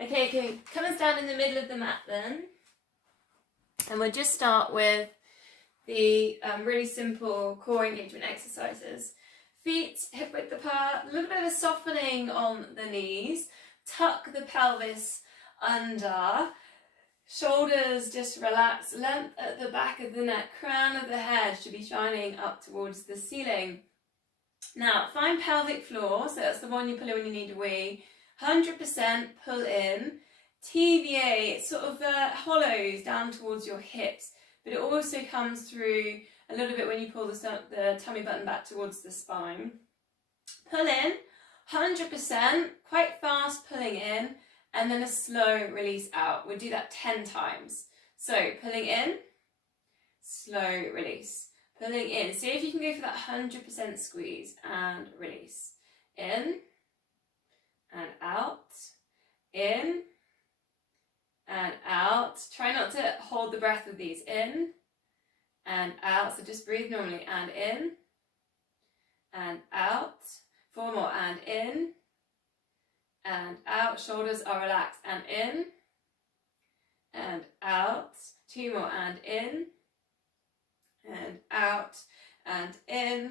Okay, come and stand in the middle of the mat then. And we'll just start with the really simple core engagement exercises. Feet hip width apart, a little bit of a softening on the knees. Tuck the pelvis under. Shoulders just relax, length at the back of the neck, crown of the head should be shining up towards the ceiling. Now, find pelvic floor, so that's the one you pull in when you need a wee. 100% pull in. TVA, it sort of hollows down towards your hips, but it also comes through a little bit when you pull the tummy button back towards the spine. Pull in, 100%, quite fast pulling in, and then a slow release out. We'll do that 10 times. So pulling in, slow release. Pulling in. See if you can go for that 100% squeeze and release. In and out. In and out. Try not to hold the breath with these. In and out. So just breathe normally. And in and out. 4 more. And in and out. Shoulders are relaxed. And in and out. 2 more. And in and out and in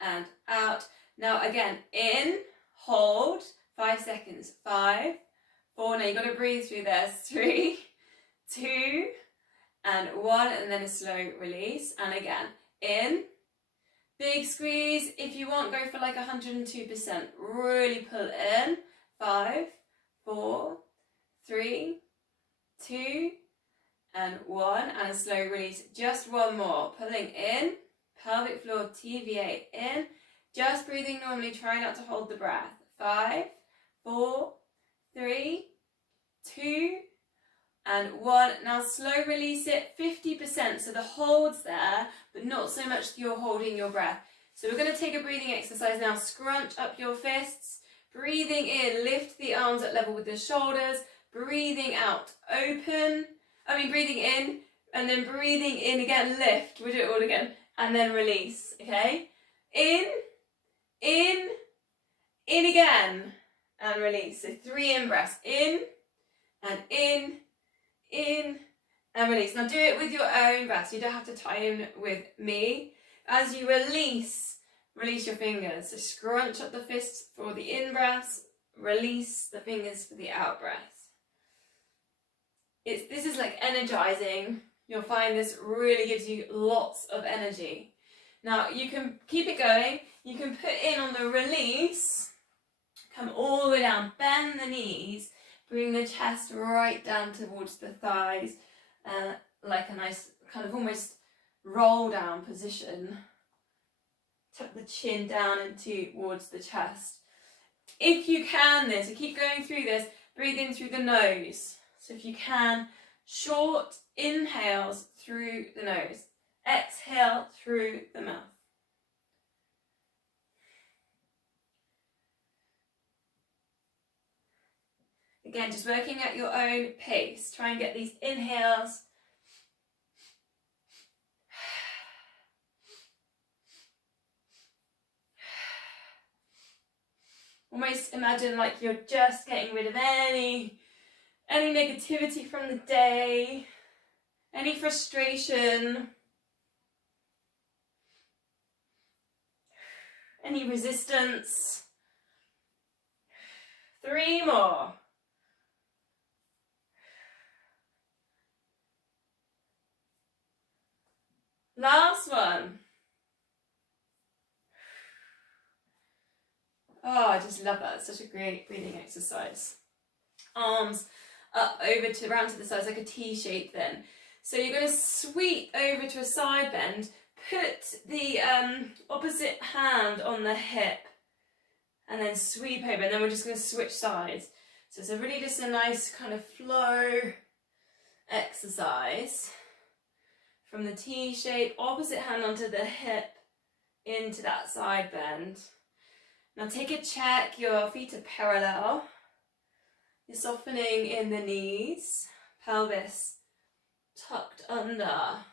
and out. Now again, in, hold, 5 seconds. 5, 4. Now you've got to breathe through this. 3, 2 and 1, and then a slow release. And again, in, big squeeze. If you want, go for like 102%. Really pull in. 5, 4, 3, 2 and 1, and a slow release. Just 1 more. Pulling in, pelvic floor TVA in. Just breathing normally. Try not to hold the breath. 5, 4, 3, 2 and 1. Now slow release it. 50%. So the hold's there, but not so much that you're holding your breath. So we're going to take a breathing exercise now. Scrunch up your fists. Breathing in, lift the arms at level with the shoulders. Breathing out, breathing in, and then breathing in again, lift. We'll do it all again. And then release, okay? In again, and release. So 3 in-breaths. In, and release. Now do it with your own breaths. You don't have to tie in with me. As you release your fingers. So scrunch up the fists for the in-breaths. Release the fingers for the out-breaths. This is like energizing. You'll find this really gives you lots of energy. Now you can keep it going. You can put in on the release, come all the way down, bend the knees, bring the chest right down towards the thighs, like a nice kind of almost roll down position. Tuck the chin down and towards the chest. If you can so keep going through this, breathe in through the nose. So if you can, short inhales through the nose. Exhale through the mouth. Again, just working at your own pace. Try and get these inhales. Almost imagine like you're just getting rid of any negativity from the day, any frustration, any resistance. 3 more. Last one. Oh, I just love that. It's such a great breathing exercise. Arms up over to around to the sides like a T shape then. So you're going to sweep over to a side bend, put the opposite hand on the hip and then sweep over, and then we're just going to switch sides. So it's really just a nice kind of flow exercise from the T shape, opposite hand onto the hip into that side bend. Now take a check, your feet are parallel. You're softening in the knees, pelvis tucked under,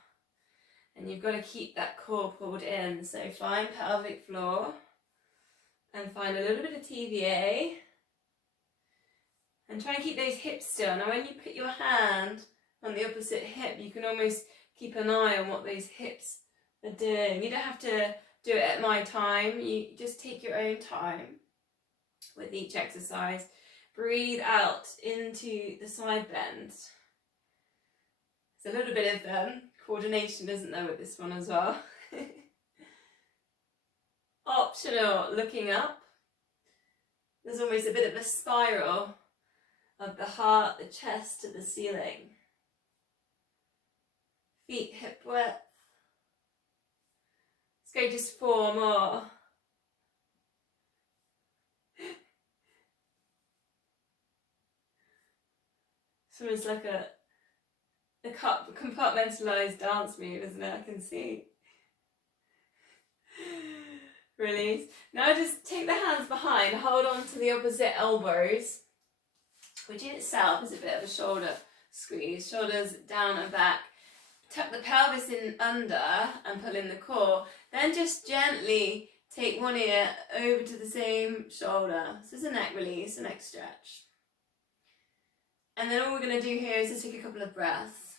and you've got to keep that core pulled in. So find pelvic floor and find a little bit of TVA And try and keep those hips still. Now when you put your hand on the opposite hip, you can almost keep an eye on what those hips are doing. You don't have to do it at my time. You just take your own time with each exercise. Breathe out into the side bends. There's a little bit of coordination, isn't there, with this one as well? Optional, looking up. There's almost a bit of a spiral of the heart, the chest to the ceiling. Feet hip width. Let's go just 4 more. It's almost like a compartmentalised dance move, isn't it? I can see. Release. Now just take the hands behind, hold on to the opposite elbows, which in itself is a bit of a shoulder squeeze. Shoulders down and back. Tuck the pelvis in under and pull in the core. Then just gently take one ear over to the same shoulder. So it's a neck release, a neck stretch. And then all we're going to do here is just take a couple of breaths.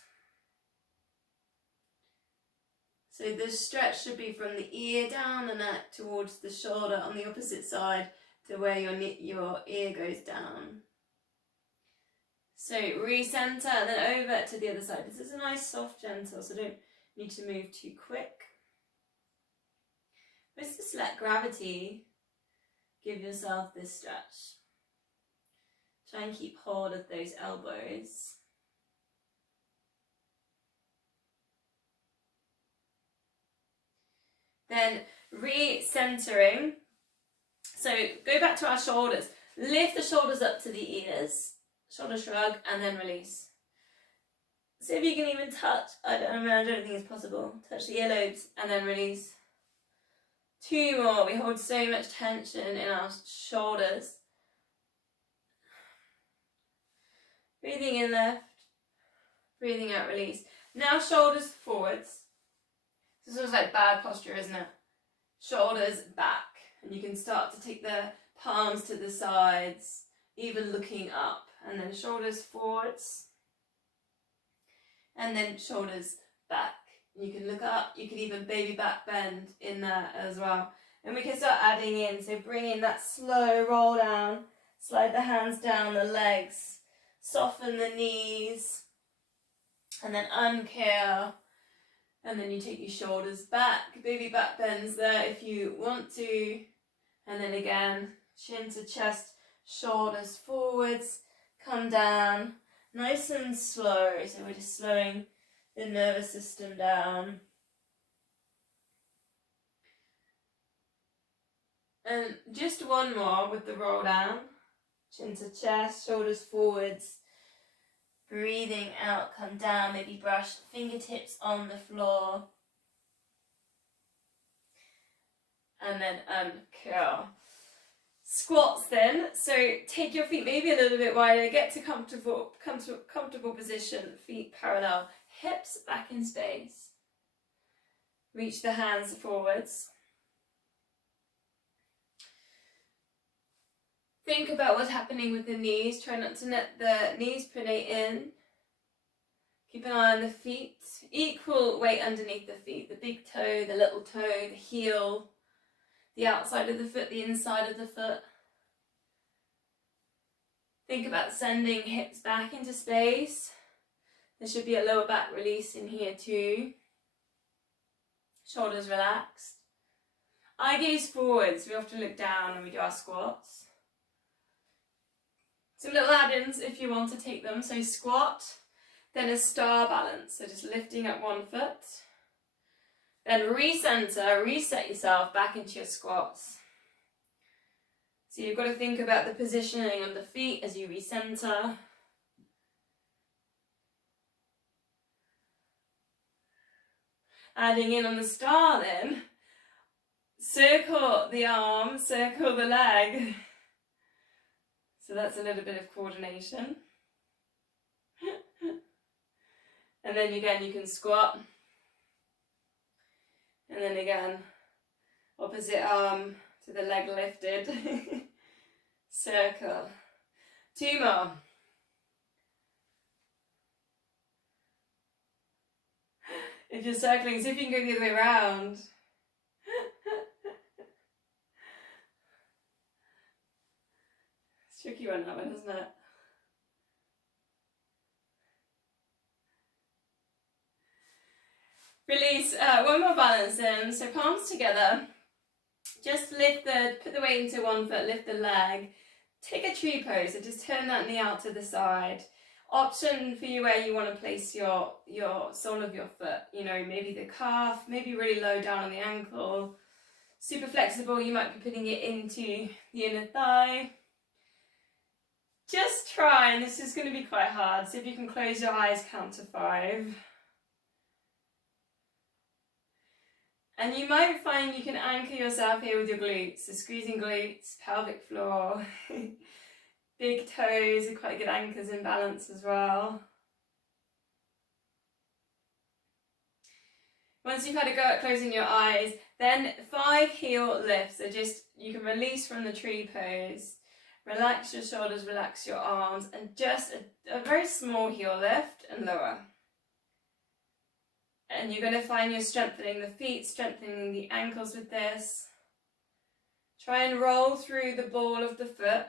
So the stretch should be from the ear down the neck towards the shoulder on the opposite side to where your ear goes down. So recenter and then over to the other side. This is a nice soft gentle, so don't need to move too quick. Let's just let gravity give yourself this stretch. Try and keep hold of those elbows. Then re-centering. So go back to our shoulders. Lift the shoulders up to the ears. Shoulder shrug and then release. See if you can even touch, I don't think it's possible. Touch the earlobes and then release. 2 more. We hold so much tension in our shoulders. Breathing in left. Breathing out, release. Now shoulders forwards. This is like bad posture, isn't it? Shoulders back. And you can start to take the palms to the sides, even looking up. And then shoulders forwards. And then shoulders back. You can look up, you can even baby back bend in there as well. And we can start adding in, so bring in that slow roll down, slide the hands down the legs, soften the knees, and then uncurl. And then you take your shoulders back, baby back bends there if you want to. And then again, chin to chest, shoulders forwards, come down, nice and slow. So we're just slowing the nervous system down. And just one more with the roll down, chin to chest, shoulders forwards. Breathing out, come down, maybe brush fingertips on the floor. And then uncurl. Squats then, so take your feet maybe a little bit wider, get to comfortable position, feet parallel, hips back in space. Reach the hands forwards. Think about what's happening with the knees. Try not to let the knees pronate in. Keep an eye on the feet. Equal weight underneath the feet. The big toe, the little toe, the heel, the outside of the foot, the inside of the foot. Think about sending hips back into space. There should be a lower back release in here too. Shoulders relaxed. Eye gaze forwards. We often look down when we do our squats. Some little add-ins if you want to take them. So squat, then a star balance. So just lifting up one foot. Then recenter, reset yourself back into your squats. So you've got to think about the positioning of the feet as you recenter. Adding in on the star then. Circle the arm, circle the leg. So that's a little bit of coordination. And then again you can squat. And then again, opposite arm to the leg lifted. Circle. 2 more. If you're circling, see if you can go the other way around. It's a tricky one, that one, isn't it? Release, one more balance in, so palms together. Just put the weight into one foot, lift the leg. Take a tree pose, so just turn that knee out to the side. Option for you where you want to place your sole of your foot, you know, maybe the calf, maybe really low down on the ankle. Super flexible, you might be putting it into the inner thigh. Just try, and this is going to be quite hard, so if you can close your eyes, count to 5. And you might find you can anchor yourself here with your glutes, so squeezing glutes, pelvic floor. Big toes are quite good anchors in balance as well. Once you've had a go at closing your eyes, then 5 heel lifts. So just, you can release from the tree pose, relax your shoulders, relax your arms, and just a very small heel lift and lower. And you're going to find you're strengthening the feet, strengthening the ankles with this. Try and roll through the ball of the foot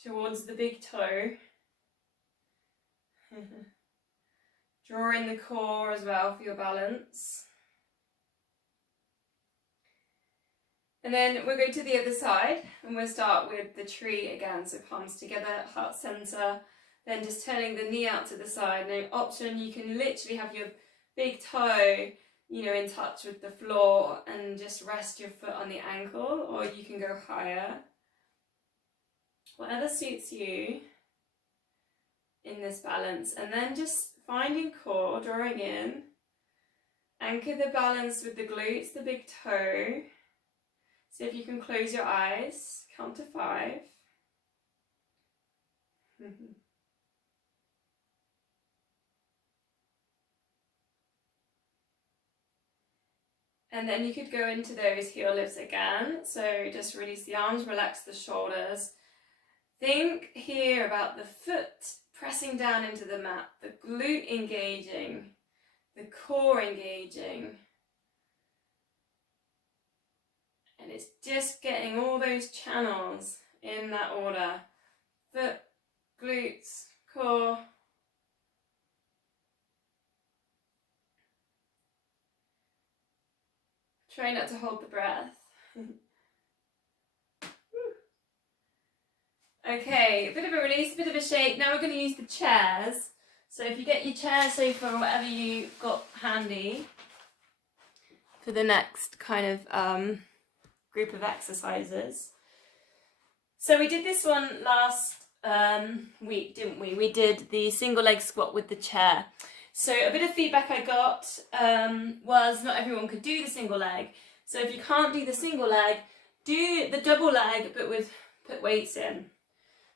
towards the big toe. Draw in the core as well for your balance. And then we'll go to the other side, and we'll start with the tree again. So palms together, heart center, then just turning the knee out to the side. No option, you can literally have your big toe, you know, in touch with the floor and just rest your foot on the ankle, or you can go higher. Whatever suits you in this balance. And then just finding core, drawing in. Anchor the balance with the glutes, the big toe. See if you can close your eyes, count to 5. And then you could go into those heel lifts again. So just release the arms, relax the shoulders. Think here about the foot pressing down into the mat, the glute engaging, the core engaging. And it's just getting all those channels in that order. Foot, glutes, core. Try not to hold the breath. Okay, a bit of a release, a bit of a shake. Now we're going to use the chairs. So if you get your chair, sofa, or whatever you got handy for the next kind of group of exercises. So we did this one last week, didn't we? We did the single leg squat with the chair. So a bit of feedback I got was not everyone could do the single leg. So if you can't do the single leg, do the double leg, but put weights in.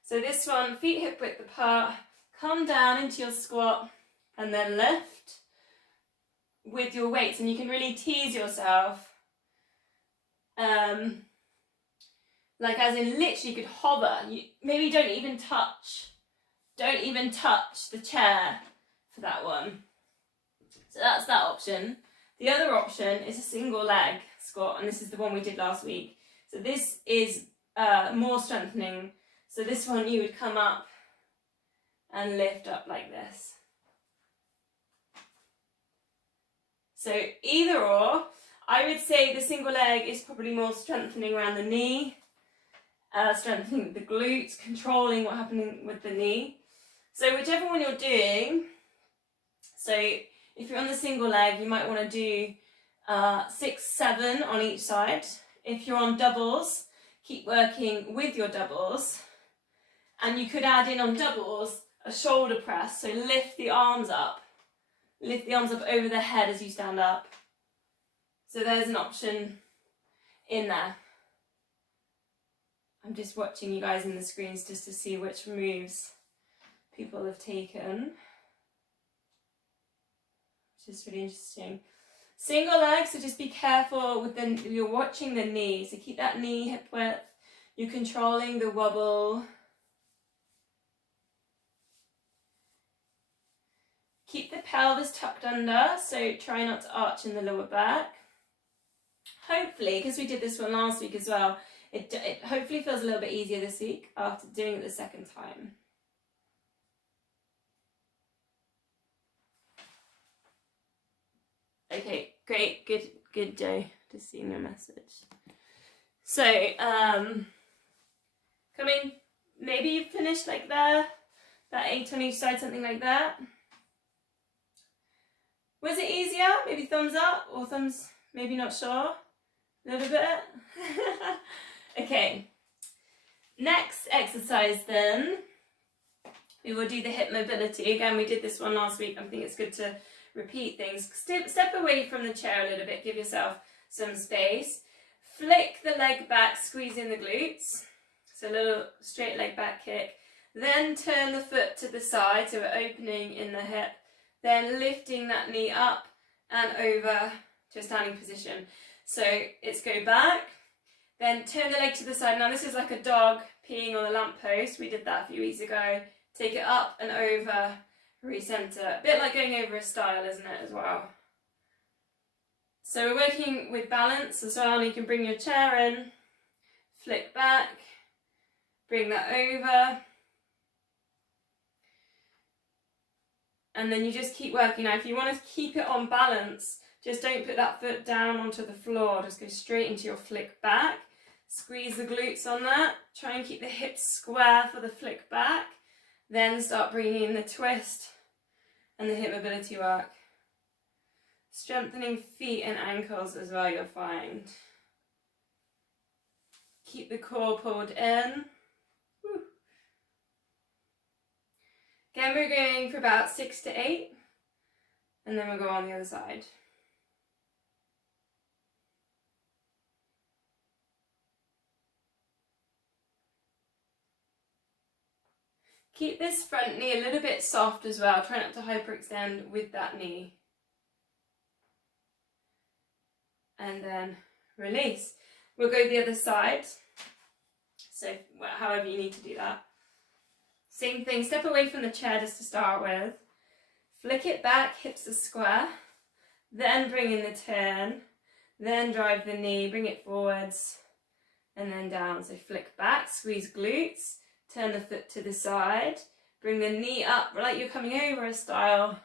So this one, feet hip width apart, come down into your squat and then lift with your weights. And you can really tease yourself. Like as in literally you could hover. Maybe don't even touch the chair for that one. So that's that option. The other option is a single leg squat, and this is the one we did last week. So this is more strengthening. So this one you would come up and lift up like this. So either or, I would say the single leg is probably more strengthening around the knee, strengthening the glutes, controlling what's happening with the knee. So whichever one you're doing, so if you're on the single leg, you might want to do 6, 7 on each side. If you're on doubles, keep working with your doubles. And you could add in on doubles a shoulder press, so lift the arms up. Lift the arms up over the head as you stand up. So there's an option in there. I'm just watching you guys in the screens just to see which moves people have taken. Which is really interesting. Single leg, so just be careful with you're watching the knee. So keep that knee hip width. You're controlling the wobble. Keep the pelvis tucked under, so try not to arch in the lower back. Hopefully, because we did this one last week as well, it hopefully feels a little bit easier this week after doing it the second time. Okay, great, good Joe, just seeing your message. So, coming, maybe you finished like there, that 8 on each side, something like that. Was it easier? Maybe thumbs up or thumbs, maybe not sure, a little bit. Okay, next exercise then, we will do the hip mobility. Again, we did this one last week. I think it's good to repeat things. Step away from the chair a little bit, give yourself some space. Flick the leg back, squeeze in the glutes. So a little straight leg back kick. Then turn the foot to the side, so we're opening in the hip. Then lifting that knee up and over to a standing position. So it's go back, then turn the leg to the side. Now this is like a dog peeing on a lamppost. We did that a few weeks ago. Take it up and over, recenter. A bit like going over a stile, isn't it, as well? So we're working with balance as well. You can bring your chair in, flick back, bring that over. And then you just keep working. Now, if you want to keep it on balance, just don't put that foot down onto the floor. Just go straight into your flick back. Squeeze the glutes on that. Try and keep the hips square for the flick back. Then start bringing in the twist and the hip mobility work. Strengthening feet and ankles as well, you'll find. Keep the core pulled in. Woo. Again, we're going for about 6 to 8, and then we'll go on the other side. Keep this front knee a little bit soft as well. Try not to hyperextend with that knee. And then release. We'll go the other side. So however you need to do that. Same thing, step away from the chair just to start with. Flick it back, hips are square. Then bring in the turn. Then drive the knee, bring it forwards. And then down. So flick back, squeeze glutes. Turn the foot to the side. Bring the knee up like you're coming over a stile.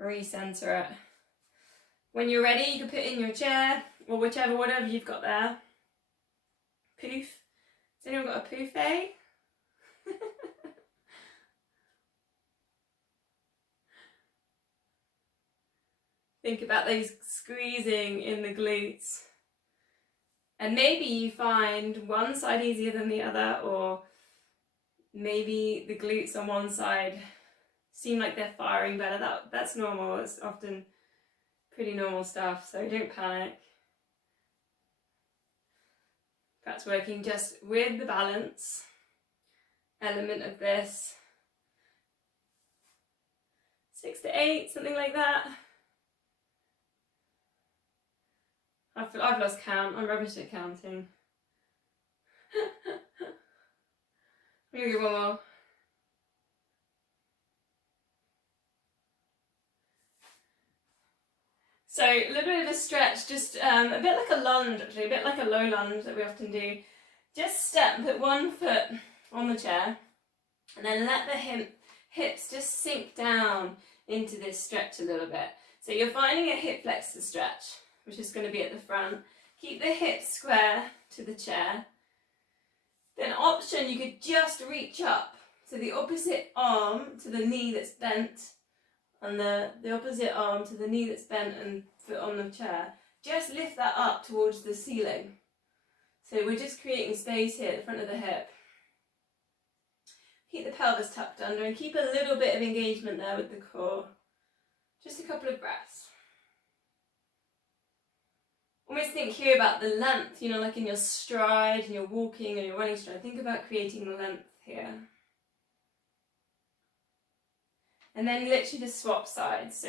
Recenter it. When you're ready, you can put in your chair or whatever you've got there. Poof. Has anyone got a poof, eh? Think about those squeezing in the glutes. And maybe you find one side easier than the other, or maybe the glutes on one side seem like they're firing better. That's normal. It's often pretty normal stuff, so don't panic. Perhaps working just with the balance element of this. 6 to 8, something like that. I've lost count. I'm rubbish at counting. I'm gonna go one more. So a little bit of a stretch, just a bit like a lunge actually, a bit like a low lunge that we often do. Just step, put one foot on the chair, and then let the hips just sink down into this stretch a little bit. So you're finding a hip flexor stretch, which is going to be at the front. Keep the hips square to the chair. Then option, you could just reach up. So the opposite arm to the knee that's bent, and the opposite arm to the knee that's bent and foot on the chair. Just lift that up towards the ceiling. So we're just creating space here at the front of the hip. Keep the pelvis tucked under and keep a little bit of engagement there with the core. Just a couple of breaths. Almost think here about the length, you know, like in your stride and your walking and your running stride. Think about creating the length here. And then literally just swap sides. So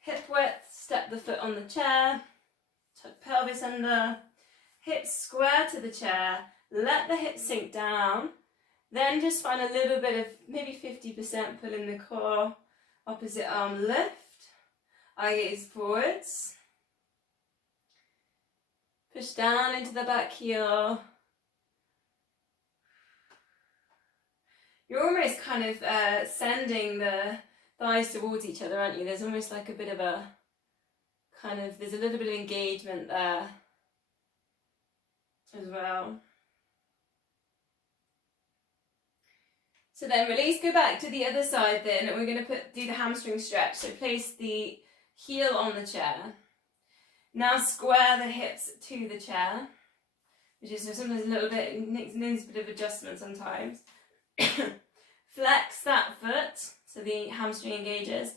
hip width, step the foot on the chair, tuck pelvis under, hips square to the chair, let the hips sink down, then just find a little bit of maybe 50% pull in the core, Opposite arm lift. Eye gaze forwards. Push down into the back heel. You're almost kind of sending the thighs towards each other, aren't you? There's almost like a bit of a kind of, there's a little bit of engagement there as well. So then release, go back to the other side then, and we're going to do the hamstring stretch. So place the heel on the chair. Now square the hips to the chair, which is sometimes a little bit, it needs a bit of adjustment sometimes. Flex that foot, so the hamstring engages.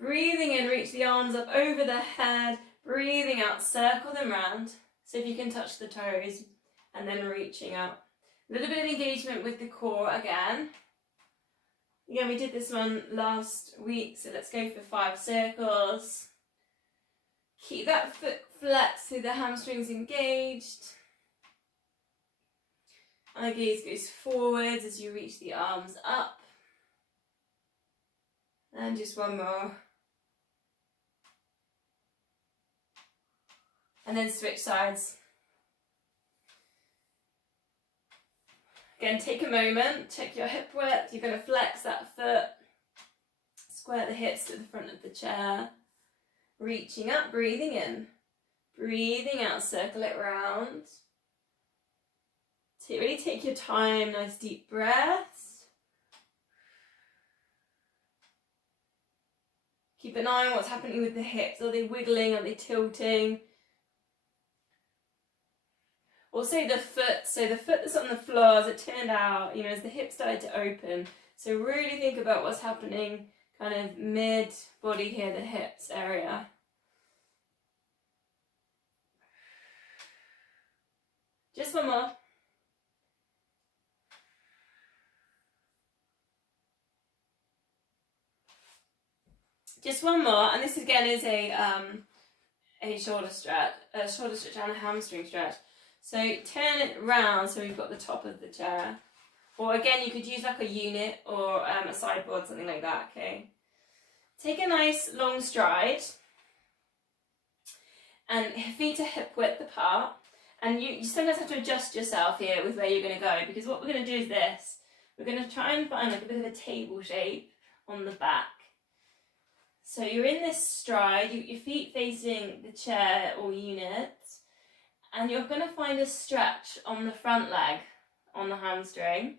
Breathing in, reach the arms up over the head. Breathing out, circle them round. So if you can touch the toes, and then reaching out. A little bit of engagement with the core again. Again, we did this one last week, so let's go for 5 circles. Keep that foot flexed so the hamstrings engaged. Eye gaze goes forwards as you reach the arms up. And just one more. And then switch sides. Again, take a moment, check your hip width. You're going to flex that foot. Square the hips to the front of the chair. Reaching up, breathing in. Breathing out, circle it round. Really take your time, nice deep breaths. Keep an eye on what's happening with the hips. Are they wiggling? Are they tilting? Also the foot, so the foot that's on the floor, as it turned out, you know, as the hips started to open. So really think about what's happening kind of mid-body here, the hips area. Just one more. Just one more, and this again is a shoulder stretch and a hamstring stretch. So turn it round so we've got the top of the chair. Or again, you could use like a unit or a sideboard, something like that, okay? Take a nice long stride and feet are hip width apart. And you sometimes have to adjust yourself here with where you're going to go, because what we're going to do is this. We're going to try and find like a bit of a table shape on the back. So you're in this stride, your feet facing the chair or unit, and you're going to find a stretch on the front leg, on the hamstring.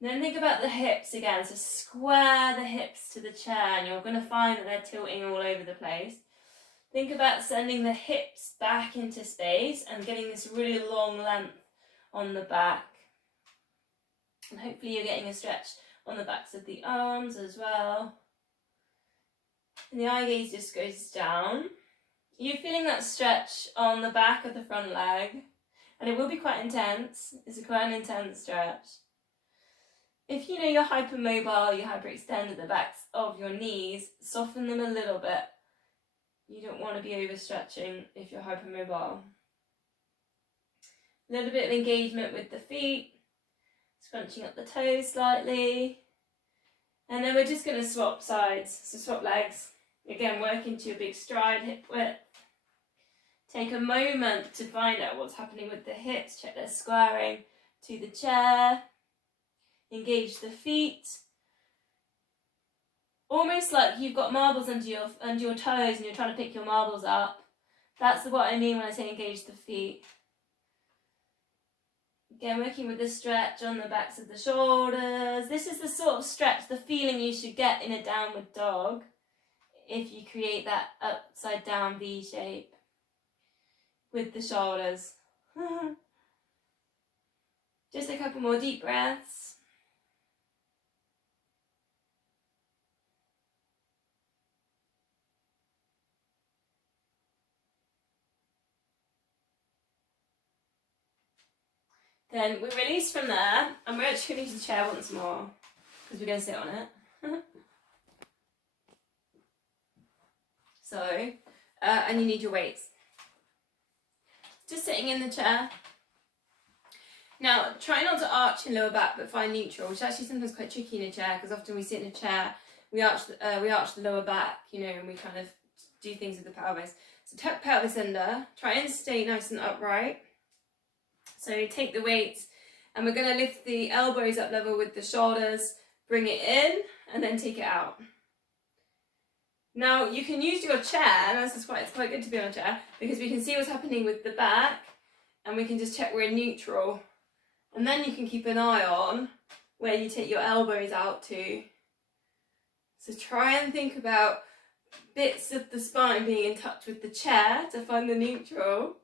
Then think about the hips again, so square the hips to the chair, and you're going to find that they're tilting all over the place. Think about sending the hips back into space and getting this really long length on the back. And hopefully you're getting a stretch on the backs of the arms as well. And the eye gaze just goes down. You're feeling that stretch on the back of the front leg, and it will be quite intense. It's quite an intense stretch. If you know you're hypermobile, you hyperextend at the backs of your knees, soften them a little bit. You don't want to be overstretching if you're hypermobile. A little bit of engagement with the feet, scrunching up the toes slightly. And then we're just going to swap sides, so swap legs. Again, work into a big stride, hip width. Take a moment to find out what's happening with the hips. Check they're squaring to the chair. Engage the feet. Almost like you've got marbles under your toes and you're trying to pick your marbles up. That's what I mean when I say engage the feet. Again, working with the stretch on the backs of the shoulders. This is the sort of stretch, the feeling you should get in a downward dog if you create that upside down V shape with the shoulders. Just a couple more deep breaths. Then we release from there, and we're actually going to use the chair once more, because we're going to sit on it. So, and you need your weights. Just sitting in the chair. Now, try not to arch your lower back, but find neutral, which is actually sometimes quite tricky in a chair, because often we sit in a chair we arch the lower back, you know, and we kind of do things with the pelvis. So tuck pelvis under, try and stay nice and upright. So take the weights, and we're going to lift the elbows up level with the shoulders, bring it in, and then take it out. Now you can use your chair, and it's quite good to be on a chair, because we can see what's happening with the back, and we can just check we're in neutral. And then you can keep an eye on where you take your elbows out to. So try and think about bits of the spine being in touch with the chair to find the neutral.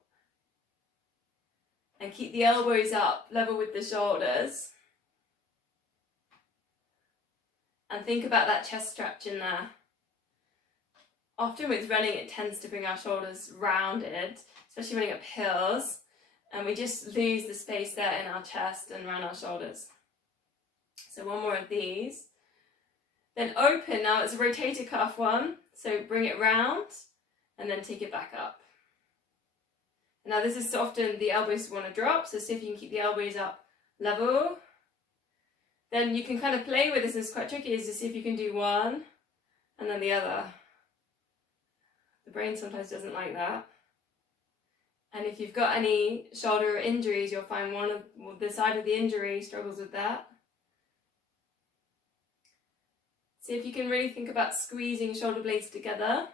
And keep the elbows up, level with the shoulders. And think about that chest stretch in there. Often with running, it tends to bring our shoulders rounded, especially running up hills. And we just lose the space there in our chest and around our shoulders. So one more of these. Then open, now it's a rotator cuff one. So bring it round and then take it back up. Now this is often the elbows want to drop, so see if you can keep the elbows up level. Then you can kind of play with this, and it's quite tricky, is to see if you can do one and then the other. The brain sometimes doesn't like that. And if you've got any shoulder injuries, you'll find the side of the injury struggles with that. See if you can really think about squeezing shoulder blades together.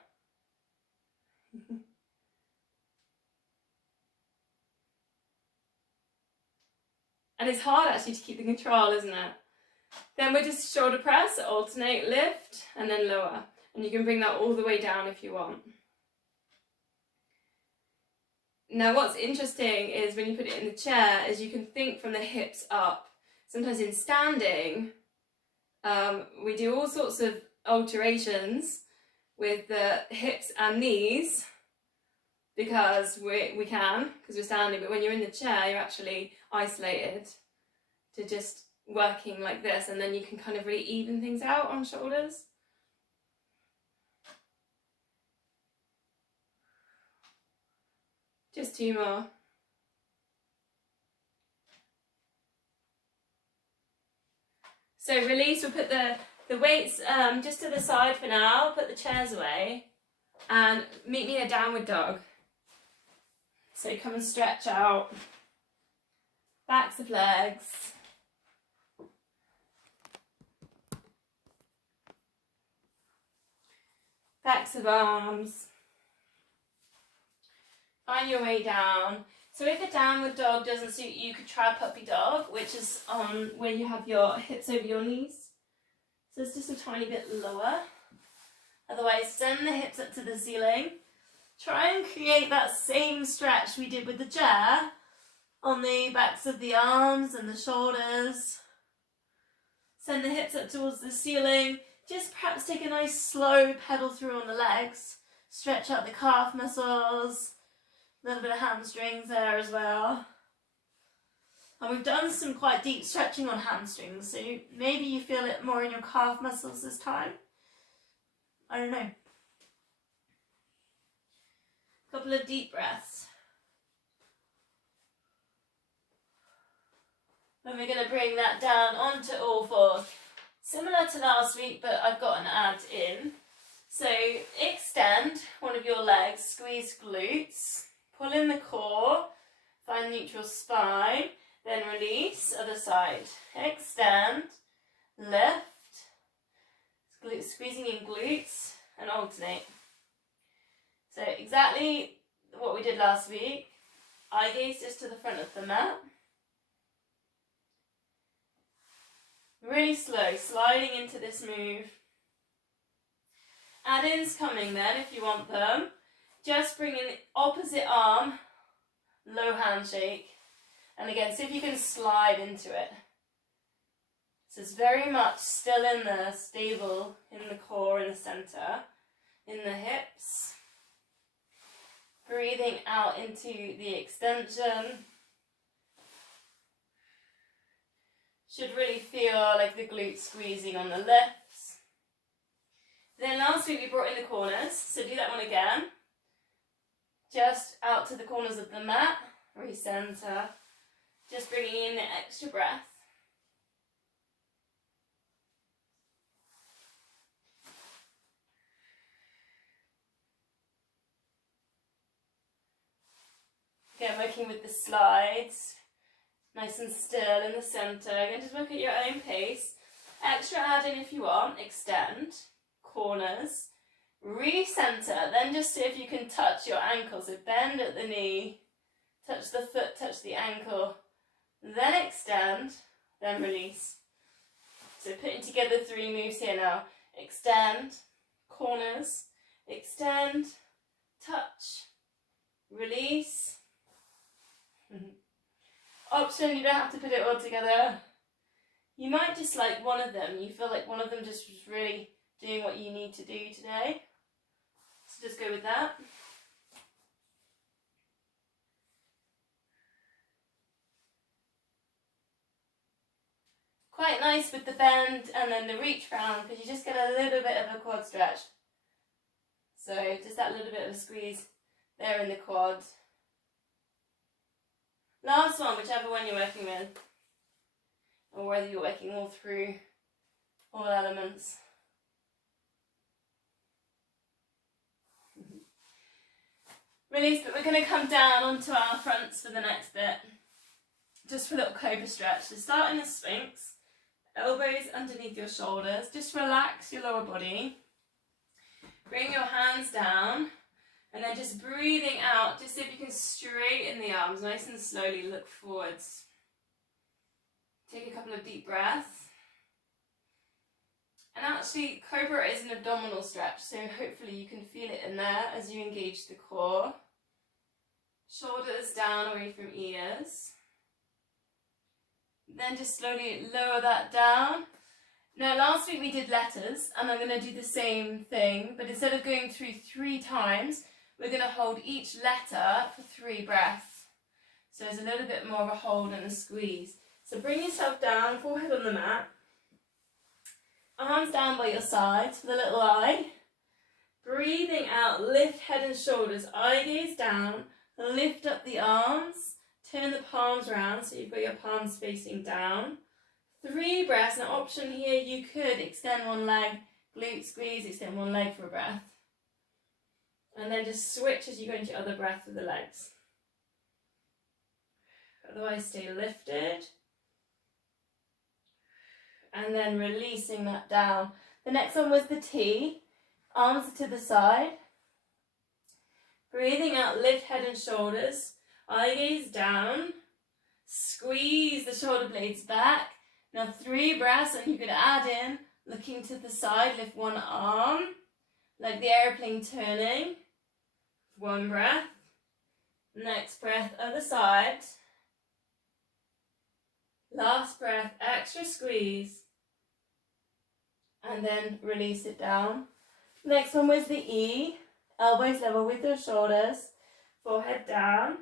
And it's hard actually to keep the control, isn't it? Then we just shoulder press, alternate, lift, and then lower. And you can bring that all the way down if you want. Now what's interesting is when you put it in the chair is you can think from the hips up. Sometimes in standing, we do all sorts of alterations with the hips and knees because we can, because we're standing, but when you're in the chair, you're actually isolated to just working like this, and then you can kind of really even things out on shoulders. Just two more. So release, we'll put the weights just to the side for now, put the chairs away, and meet me in a downward dog. So come and stretch out, backs of legs. Backs of arms. Find your way down. So if a downward dog doesn't suit you, you could try a puppy dog, which is where you have your hips over your knees. So it's just a tiny bit lower. Otherwise, send the hips up to the ceiling. Try and create that same stretch we did with the chair on the backs of the arms and the shoulders. Send the hips up towards the ceiling. Just perhaps take a nice slow pedal through on the legs. Stretch out the calf muscles. A little bit of hamstrings there as well. And we've done some quite deep stretching on hamstrings, so maybe you feel it more in your calf muscles this time. I don't know. Couple of deep breaths. And we're going to bring that down onto all fours. Similar to last week, but I've got an add in. So extend one of your legs, squeeze glutes, pull in the core, find neutral spine, then release, other side. Extend, lift, squeezing in glutes, and alternate. So exactly what we did last week. Eye gaze just to the front of the mat. Really slow, sliding into this move. Add-ins coming then if you want them. Just bring in the opposite arm, low handshake. And again, see if you can slide into it. So it's very much still in there, stable in the core, in the center, in the hips. Breathing out into the extension. Should really feel like the glutes squeezing on the lifts. Then last week we brought in the corners, so do that one again. Just out to the corners of the mat, recenter. Just bringing in the extra breath. Again, working with the slides, nice and still in the centre. Again, just work at your own pace. Extra add in if you want, extend, corners, recenter, then just see if you can touch your ankle. So bend at the knee, touch the foot, touch the ankle, then extend, then release. So putting together 3 moves here now. Extend, corners, extend, touch, release. Option, you don't have to put it all together. You might just like one of them. You feel like one of them just was really doing what you need to do today. So just go with that. Quite nice with the bend and then the reach round because you just get a little bit of a quad stretch. So just that little bit of a squeeze there in the quad. Last one, whichever one you're working with, or whether you're working all through all elements. Release, but we're going to come down onto our fronts for the next bit. Just for a little cobra stretch. So start in a sphinx, elbows underneath your shoulders. Just relax your lower body. Bring your hands down. And then just breathing out, just see if you can straighten the arms, nice and slowly look forwards. Take a couple of deep breaths. And actually, cobra is an abdominal stretch, so hopefully you can feel it in there as you engage the core. Shoulders down away from ears. Then just slowly lower that down. Now last week we did letters, and I'm going to do the same thing, but instead of going through 3 times, we're going to hold each letter for 3 breaths. So there's a little bit more of a hold and a squeeze. So bring yourself down, forehead on the mat. Arms down by your sides for the little eye. Breathing out, lift head and shoulders, eye gaze down, lift up the arms, turn the palms around so you've got your palms facing down. 3 breaths. An option here, you could extend one leg, glute squeeze, extend one leg for a breath. And then just switch as you go into your other breath with the legs. Otherwise, stay lifted. And then releasing that down. The next one was the T. Arms to the side. Breathing out, lift head and shoulders. Eye gaze down. Squeeze the shoulder blades back. Now 3 breaths, and you can add in, looking to the side, lift one arm. Like the airplane turning. 1 breath. Next breath, other side. Last breath, extra squeeze. And then release it down. Next one was the E. Elbows level with your shoulders. Forehead down.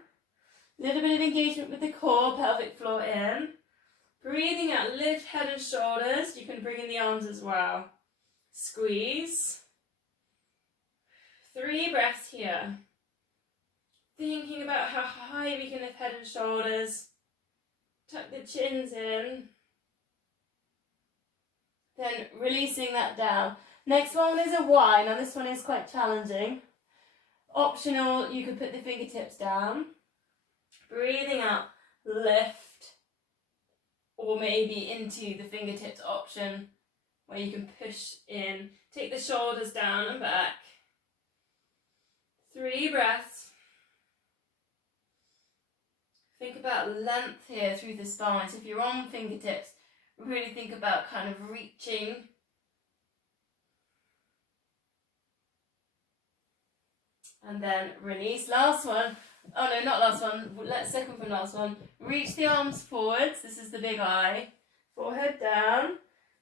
Little bit of engagement with the core, pelvic floor in. Breathing out, lift head and shoulders. You can bring in the arms as well. Squeeze. 3 breaths here. Thinking about how high we can lift head and shoulders. Tuck the chins in. Then releasing that down. Next one is a Y. Now this one is quite challenging. Optional, you could put the fingertips down. Breathing out, lift. Or maybe into the fingertips option where you can push in. Take the shoulders down and back. 3 breaths. Think about length here through the spine. So if you're on fingertips, really think about kind of reaching. And then release. Last one. Oh no, not last one. Let's second from last one. Reach the arms forwards. This is the big eye. Forehead down.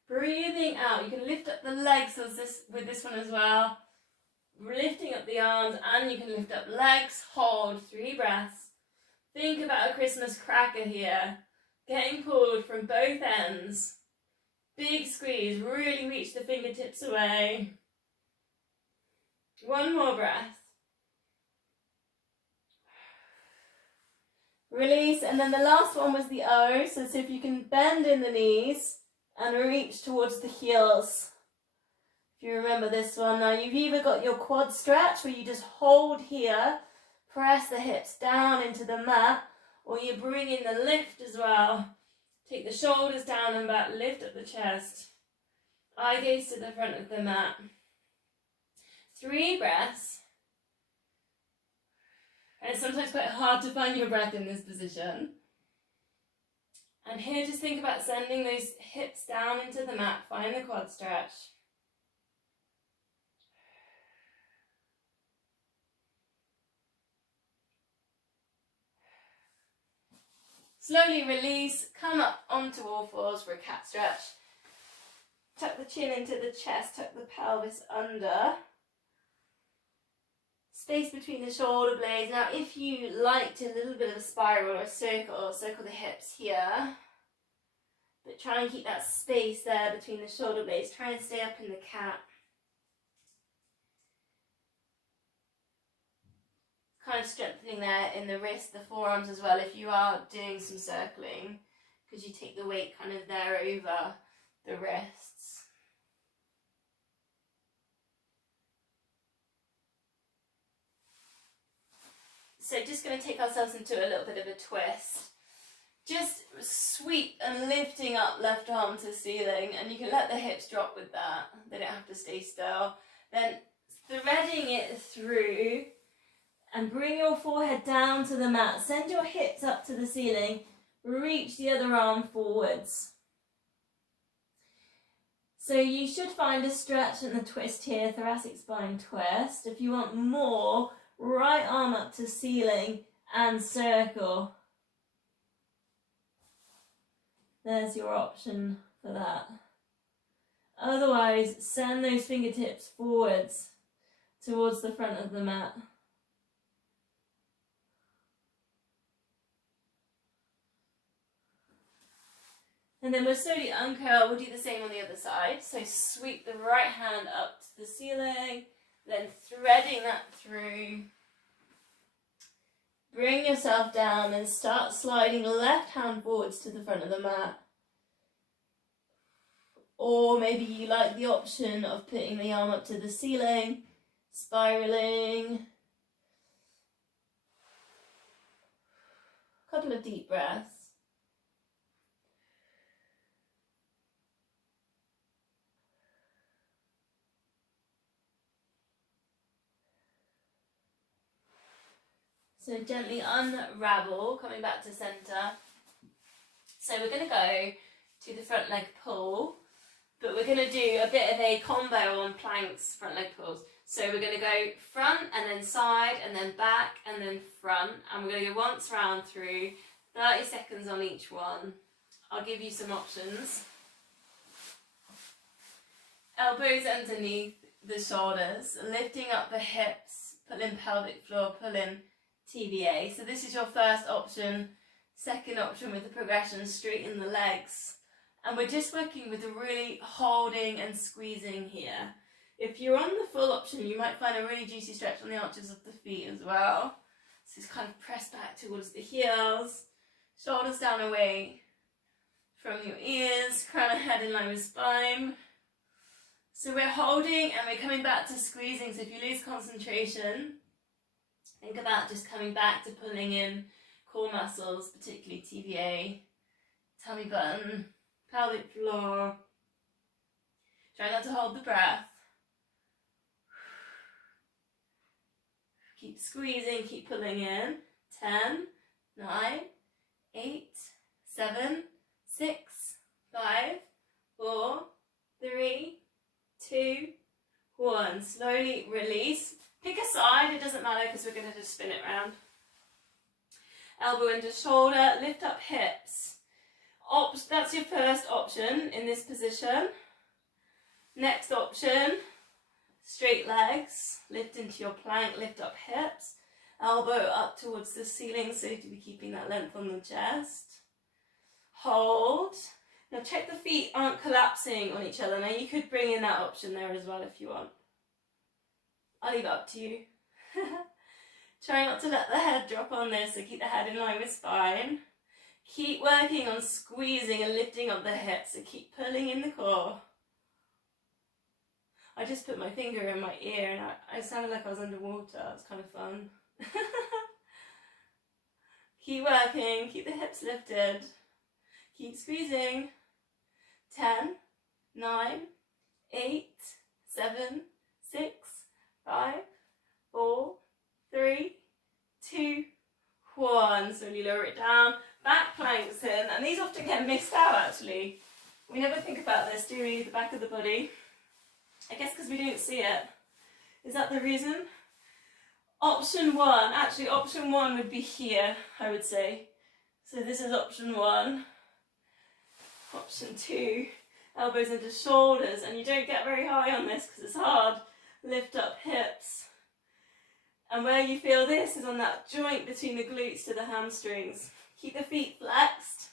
Breathing out. You can lift up the legs with this one as well. Lifting up the arms, and you can lift up legs. Hold 3 breaths. Think about a Christmas cracker here. Getting pulled from both ends. Big squeeze. Really reach the fingertips away. 1 more breath. Release, and then the last one was the O, so see if you can bend in the knees and reach towards the heels. If you remember this one, now you've either got your quad stretch where you just hold here press the hips down into the mat, or you bring in the lift as well. Take the shoulders down and back, lift up the chest. Eye gaze to the front of the mat. 3 breaths. And it's sometimes quite hard to find your breath in this position. And here just think about sending those hips down into the mat. Find the quad stretch. Slowly release, come up onto all fours for a cat stretch. Tuck the chin into the chest, tuck the pelvis under. Space between the shoulder blades. Now if you liked a little bit of a spiral or a circle the hips here. But try and keep that space there between the shoulder blades. Try and stay up in the cat. Kind of strengthening there in the wrist, the forearms as well if you are doing some circling, because you take the weight kind of there over the wrists. So just going to take ourselves into a little bit of a twist. Just sweep and lifting up left arm to ceiling, and you can let the hips drop with that. They don't have to stay still. Then threading it through and bring your forehead down to the mat. Send your hips up to the ceiling. Reach the other arm forwards. So you should find a stretch and a twist here, thoracic spine twist. If you want more, right arm up to ceiling and circle. There's your option for that. Otherwise, send those fingertips forwards towards the front of the mat. And then we'll slowly uncurl. We'll do the same on the other side. So sweep the right hand up to the ceiling, then threading that through. Bring yourself down and start sliding left hand forwards to the front of the mat. Or maybe you like the option of putting the arm up to the ceiling, spiraling. A couple of deep breaths. So gently unravel, coming back to centre. So we're going to go to the front leg pull, but we're going to do a bit of a combo on planks, front leg pulls. So we're going to go front and then side and then back and then front. And we're going to go once round through, 30 seconds on each one. I'll give you some options. Elbows underneath the shoulders, lifting up the hips, pull in pelvic floor, pull in TVA. So this is your first option. Second option with the progression, straighten the legs. And we're just working with the really holding and squeezing here. If you're on the full option, you might find a really juicy stretch on the arches of the feet as well. So it's kind of press back towards the heels, shoulders down away from your ears, crown of head in line with spine. So we're holding and we're coming back to squeezing. So if you lose concentration, think about just coming back to pulling in core muscles, particularly TVA, tummy button, pelvic floor. Try not to hold the breath. Keep squeezing, keep pulling in. 10, 9, 8, 7, 6, 5, 4, 3, 2, 1. Slowly release. Pick a side, it doesn't matter because we're going to just spin it round. Elbow into shoulder, lift up hips. That's your first option in this position. Next option, straight legs, lift into your plank, lift up hips. Elbow up towards the ceiling, so to be keeping that length on the chest. Hold. Now check the feet aren't collapsing on each other. Now you could bring in that option there as well if you want. I'll leave it up to you. Try not to let the head drop on this, so keep the head in line with spine. Keep working on squeezing and lifting up the hips, so keep pulling in the core. I just put my finger in my ear and I sounded like I was underwater. It's kind of fun. Keep working, keep the hips lifted. Keep squeezing. 10, 9, 8, 7, 6, 5, 4, 3, 2, 1. Slowly lower it down. Back planks in. And these often get missed out actually. We never think about this, do we? The back of the body. I guess because we don't see it. Is that the reason? Option 1. Actually, option 1 would be here, I would say. So this is option 1. Option 2. Elbows into shoulders. And you don't get very high on this because it's hard. Lift up hips. And where you feel this is on that joint between the glutes to the hamstrings. Keep the feet flexed.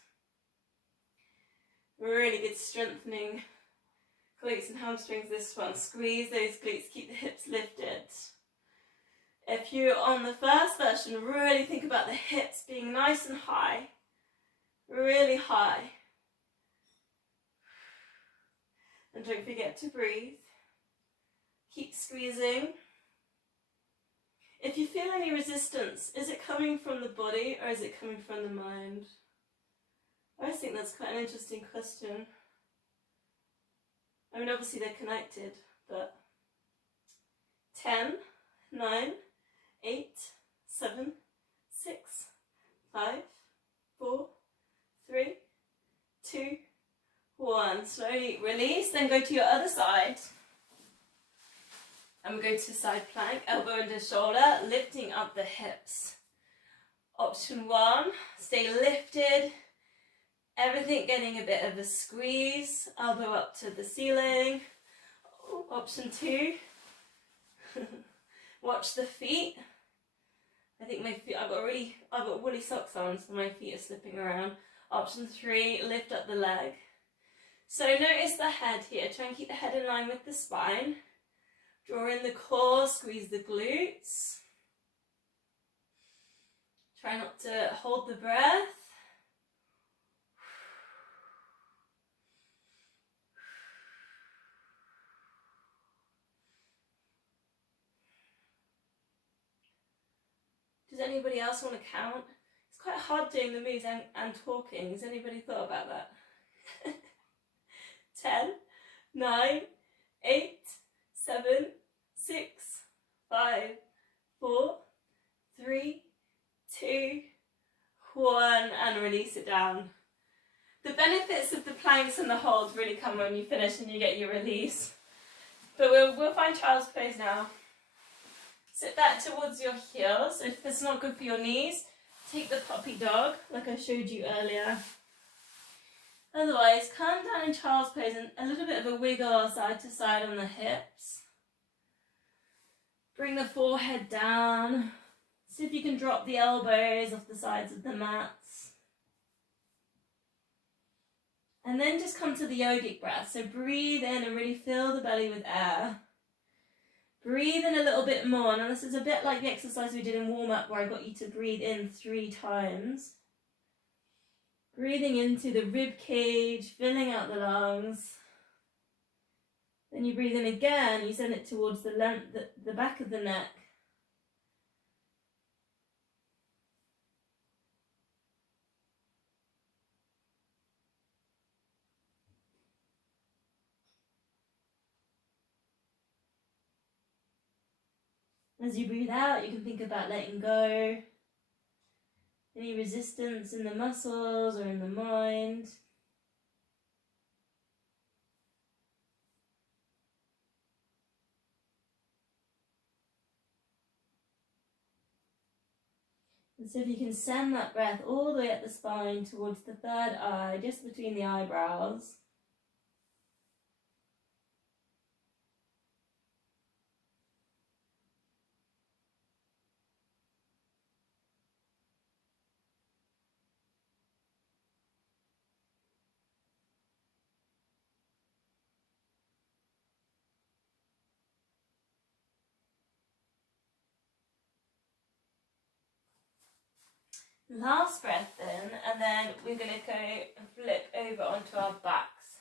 Really good strengthening. Glutes and hamstrings this one. Squeeze those glutes. Keep the hips lifted. If you're on the first version, really think about the hips being nice and high. Really high. And don't forget to breathe. Keep squeezing. If you feel any resistance, is it coming from the body or is it coming from the mind? I think that's quite an interesting question. I mean, obviously they're connected, but 10, 9, 8, 7, 6, 5, 4, 3, 2, 1. Slowly release, then go to your other side. And we go to side plank, elbow into shoulder, lifting up the hips. Option 1, stay lifted. Everything getting a bit of a squeeze, elbow up to the ceiling. Option 2, watch the feet. I think my feet, I've got woolly socks on, so my feet are slipping around. Option 3, lift up the leg. So notice the head here, try and keep the head in line with the spine. Draw in the core, squeeze the glutes. Try not to hold the breath. Does anybody else want to count? It's quite hard doing the moves and talking. Has anybody thought about that? 10, 9, 8, 7, 6, 5, 4, 3, 2, 1, and release it down. The benefits of the planks and the holds really come when you finish and you get your release. But we'll find child's pose now. Sit back towards your heels. If that's not good for your knees, take the puppy dog, like I showed you earlier. Otherwise, come down in child's pose and a little bit of a wiggle side to side on the hips. Bring the forehead down. See if you can drop the elbows off the sides of the mats. And then just come to the yogic breath. So breathe in and really fill the belly with air. Breathe in a little bit more. Now this is a bit like the exercise we did in warm-up where I got you to breathe in 3 times. Breathing into the rib cage, filling out the lungs. Then you breathe in again, you send it towards the back of the neck. As you breathe out, you can think about letting go. Any resistance in the muscles or in the mind. And so if you can send that breath all the way up the spine towards the third eye, just between the eyebrows. Last breath in, and then we're going to go and flip over onto our backs.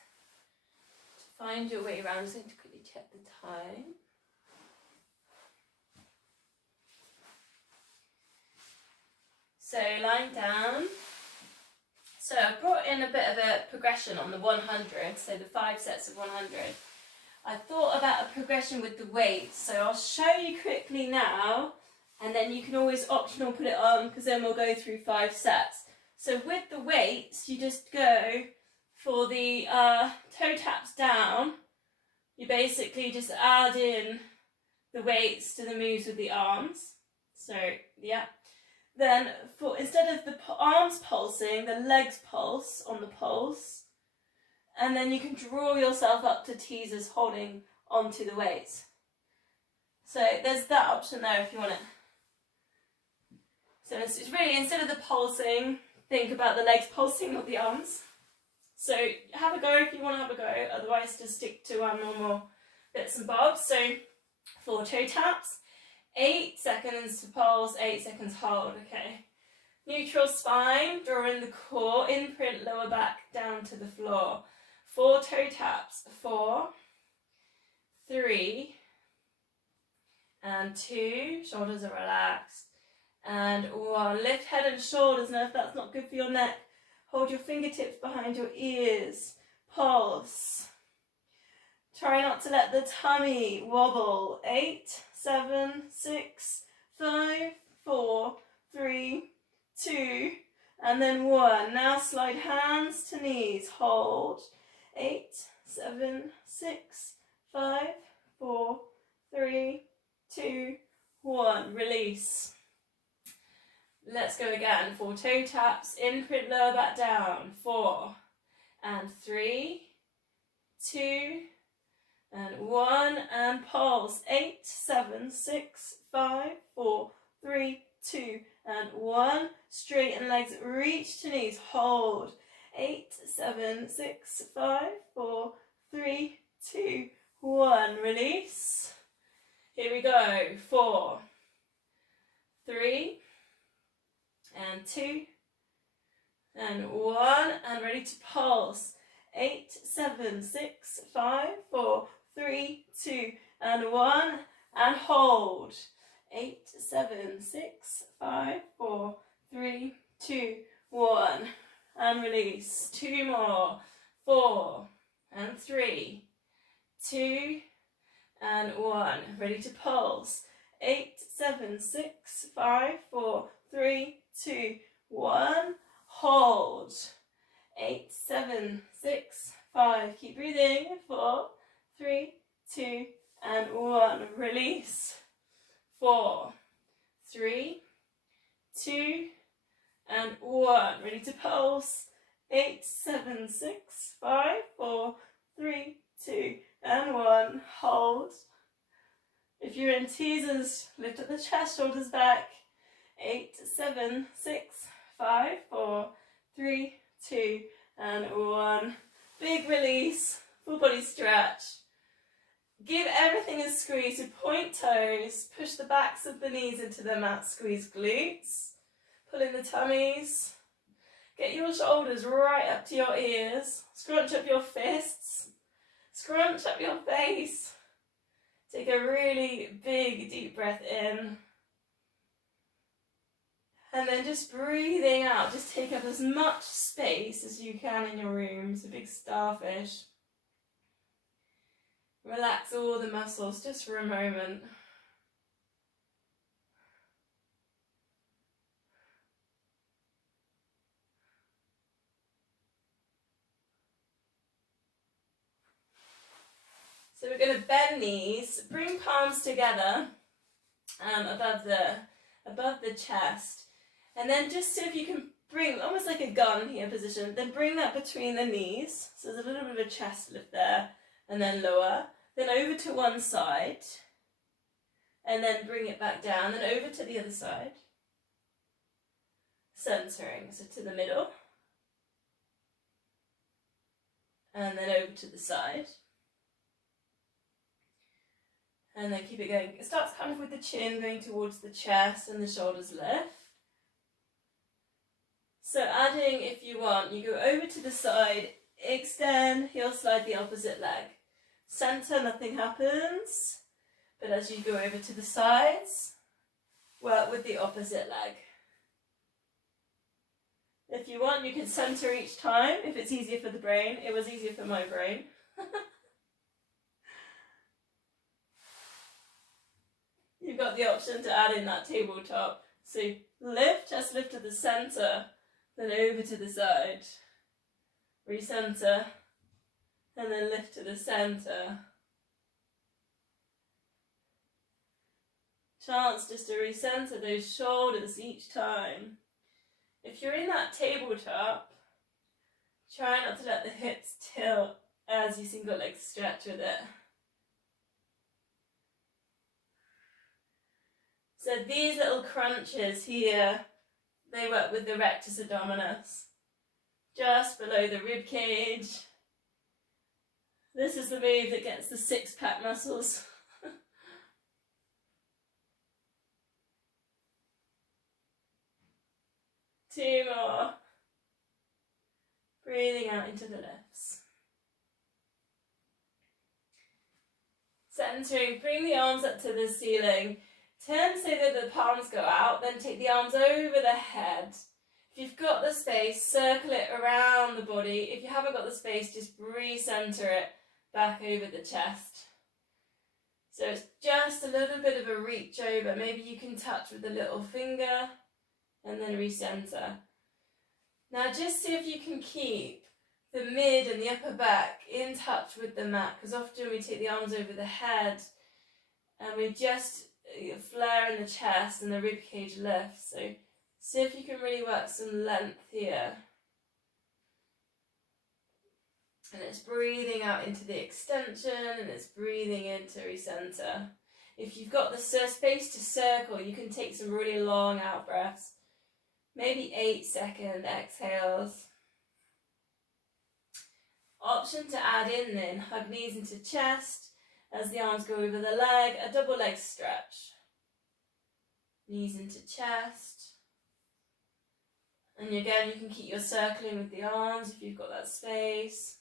To find your way around, I'm just going to quickly check the time. So lying down. So I've brought in a bit of a progression on the 100, so the 5 sets of 100. I thought about a progression with the weights, so I'll show you quickly now, and then you can always optional put it on, because then we'll go through 5 sets. So with the weights, you just go for the toe taps down. You basically just add in the weights to the moves with the arms. So yeah. Then for instead of the arms pulsing, the legs pulse on the pulse. And then you can draw yourself up to teasers holding onto the weights. So there's that option there if you want it. So it's really, instead of the pulsing, think about the legs pulsing, not the arms. So have a go if you want to have a go, otherwise just stick to our normal bits and bobs. So 4 toe taps, 8 seconds to pulse, 8 seconds hold, okay. Neutral spine, drawing the core, imprint lower back down to the floor. 4 toe taps, 4, 3, and 2, shoulders are relaxed, and 1. Lift head and shoulders. Now if that's not good for your neck, hold your fingertips behind your ears, pulse. Try not to let the tummy wobble. 8, 7, 6, 5, 4, 3, 2, and then 1. Now slide hands to knees, hold. 8, 7, 6, 5, 4, 3, 2, 1. Release. Let's go again. 4 toe taps, imprint lower back down. 4, and 3, 2, and 1, and pulse. 8, 7, 6, 5, 4, 3, 2, and 1. Straighten legs, reach to knees, hold. 8, 7, 6, 5, 4, 3, 2, 1. Release. Here we go. 4, 3, and 2, and 1, and ready to pulse. 8, 7, 6, 5, 4, 3, 2, and 1, and hold. 8, 7, 6, 5, 4, 3, 2, 1, and release. 2 more. 4, and 3, 2, and 1. Ready to pulse. 8, 7, 6, 5, 4, 3, 2, 1. Hold. 8, 7, 6, 5. Keep breathing. 4, 3, 2, and 1. Release. 4, 3, 2, and 1. Ready to pulse. 8, 7, 6, 5, 4, 3, 2, and 1. Hold. If you're in teasers, lift up the chest, shoulders back. 8, 7, 6, 5, 4, 3, 2, and 1. Big release. Full body stretch. Give everything a squeeze. So point toes. Push the backs of the knees into the mat. Squeeze glutes. Pull in the tummies. Get your shoulders right up to your ears. Scrunch up your fists. Scrunch up your face. Take a really big deep breath in. And then just breathing out. Just take up as much space as you can in your room. It's a big starfish. Relax all the muscles just for a moment. So we're going to bend knees, bring palms together above the chest, and then just see if you can bring, almost like a gun here position, then bring that between the knees, so there's a little bit of a chest lift there, and then lower, then over to one side, and then bring it back down, then over to the other side, centering, so to the middle, and then over to the side. And then keep it going. It starts kind of with the chin going towards the chest and the shoulders lift. So adding, if you want, you go over to the side, extend, heel slide the opposite leg. Center, nothing happens. But as you go over to the sides, work with the opposite leg. If you want, you can center each time if it's easier for the brain. It was easier for my brain. You've got the option to add in that tabletop. So lift, just lift to the center, then over to the side. Recenter, and then lift to the center. Chance just to recenter those shoulders each time. If you're in that tabletop, try not to let the hips tilt as you single leg stretch with it. So these little crunches here, they work with the rectus abdominis, just below the rib cage. This is the move that gets the six-pack muscles. Two more. Breathing out into the lifts. Centering, bring the arms up to the ceiling. Turn so that the palms go out, then take the arms over the head. If you've got the space, circle it around the body. If you haven't got the space, just re-center it back over the chest. So it's just a little bit of a reach over. Maybe you can touch with the little finger and then re-center. Now just see if you can keep the mid and the upper back in touch with the mat, because often we take the arms over the head and we just flare in the chest and the rib cage lifts. So see if you can really work some length here. And it's breathing out into the extension and it's breathing in to recenter. If you've got the space to circle, you can take some really long out breaths. Maybe 8-second exhales. Option to add in then, hug knees into chest as the arms go over the leg, a double leg stretch. Knees into chest. And again, you can keep your circling with the arms if you've got that space.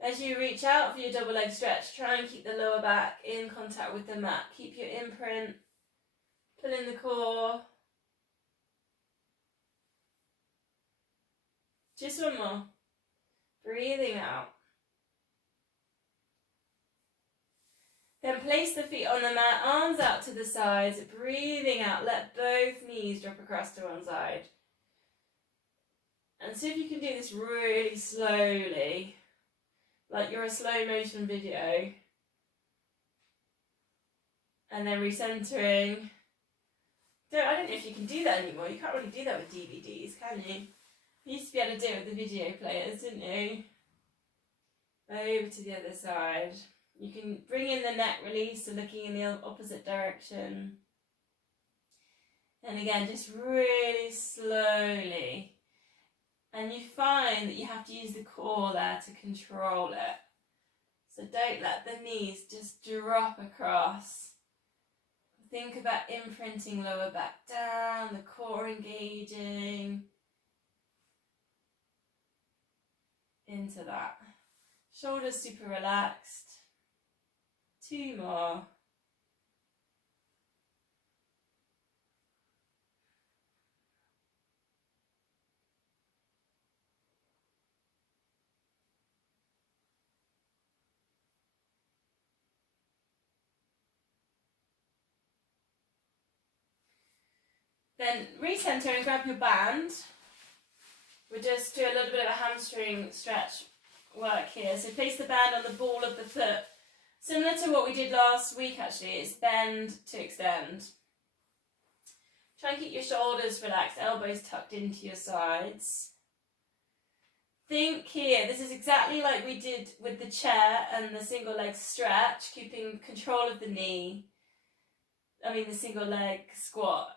As you reach out for your double leg stretch, try and keep the lower back in contact with the mat. Keep your imprint. Pull in the core. Just one more. Breathing out. Then place the feet on the mat, arms out to the sides, breathing out. Let both knees drop across to one side. And see if you can do this really slowly, like you're a slow motion video. And then recentering. I don't know if you can do that anymore. You can't really do that with DVDs, can you? You used to be able to do it with the video players, didn't you? Over to the other side. You can bring in the neck release, so looking in the opposite direction. And again, just really slowly. And you find that you have to use the core there to control it. So don't let the knees just drop across. Think about imprinting lower back down, the core engaging into that. Shoulders super relaxed. Two more. Then recenter and grab your band. We'll just do a little bit of a hamstring stretch work here. So place the band on the ball of the foot. Similar to what we did last week actually, it's bend to extend. Try and keep your shoulders relaxed, elbows tucked into your sides. Think here, this is exactly like we did with the chair and the single leg stretch, keeping control of the knee. The single leg squat.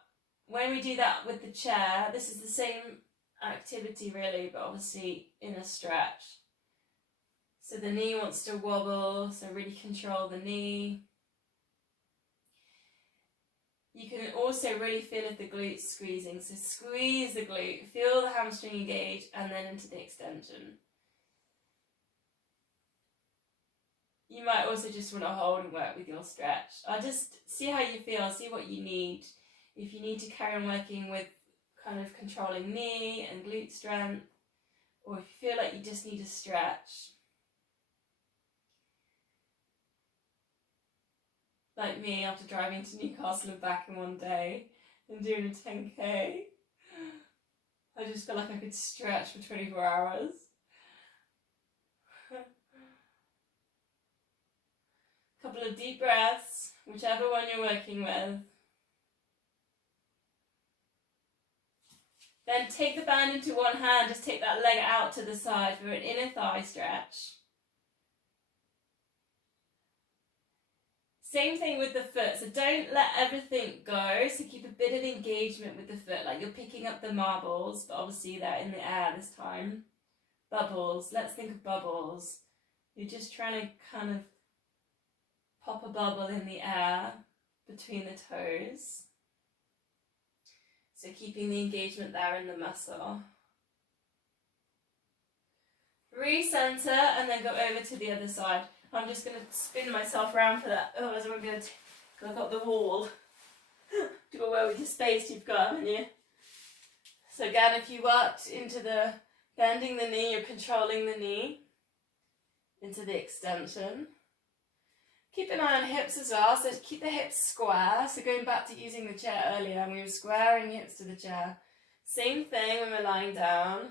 When we do that with the chair, this is the same activity really, but obviously in a stretch. So the knee wants to wobble, so really control the knee. You can also really feel if the glute's squeezing, so squeeze the glute, feel the hamstring engage, and then into the extension. You might also just want to hold and work with your stretch. Just see how you feel, see what you need. If you need to carry on working with kind of controlling knee and glute strength, or if you feel like you just need a stretch. Like me, after driving to Newcastle and back in one day and doing a 10k, I just felt like I could stretch for 24 hours. Couple of deep breaths, whichever one you're working with. Then take the band into one hand, just take that leg out to the side for an inner thigh stretch. Same thing with the foot, so don't let everything go, so keep a bit of engagement with the foot, like you're picking up the marbles, but obviously they're in the air this time. Bubbles, let's think of bubbles. You're just trying to kind of pop a bubble in the air between the toes. So keeping the engagement there in the muscle. Recenter and then go over to the other side. I'm just going to spin myself around for that. Otherwise I won't be able to, because I've got the wall to go well with the space you've got, haven't you? So again, if you worked into the bending the knee, you're controlling the knee into the extension. Keep an eye on hips as well, so keep the hips square. So going back to using the chair earlier, and we were squaring hips to the chair. Same thing when we're lying down.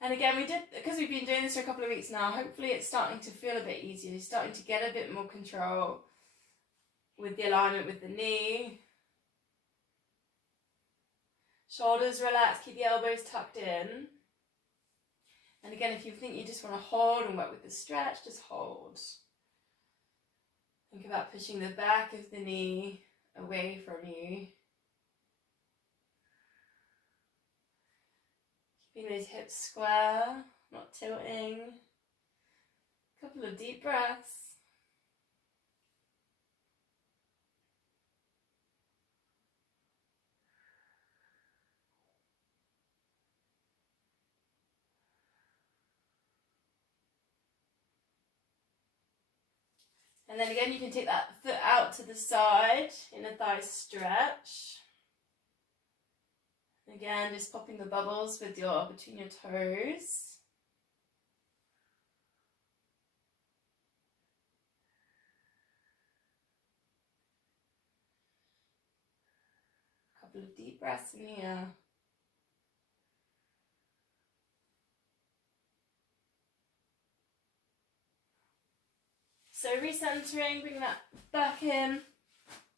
And again, because we've been doing this for a couple of weeks now, hopefully it's starting to feel a bit easier. You're starting to get a bit more control with the alignment with the knee. Shoulders relaxed, keep the elbows tucked in. And again, if you think you just want to hold and work with the stretch, just hold. Think about pushing the back of the knee away from you. Keeping those hips square, not tilting. A couple of deep breaths. And then again, you can take that foot out to the side in a thigh stretch. Again, just popping the bubbles with between your toes. A couple of deep breaths in here. So recentering, bring that back in.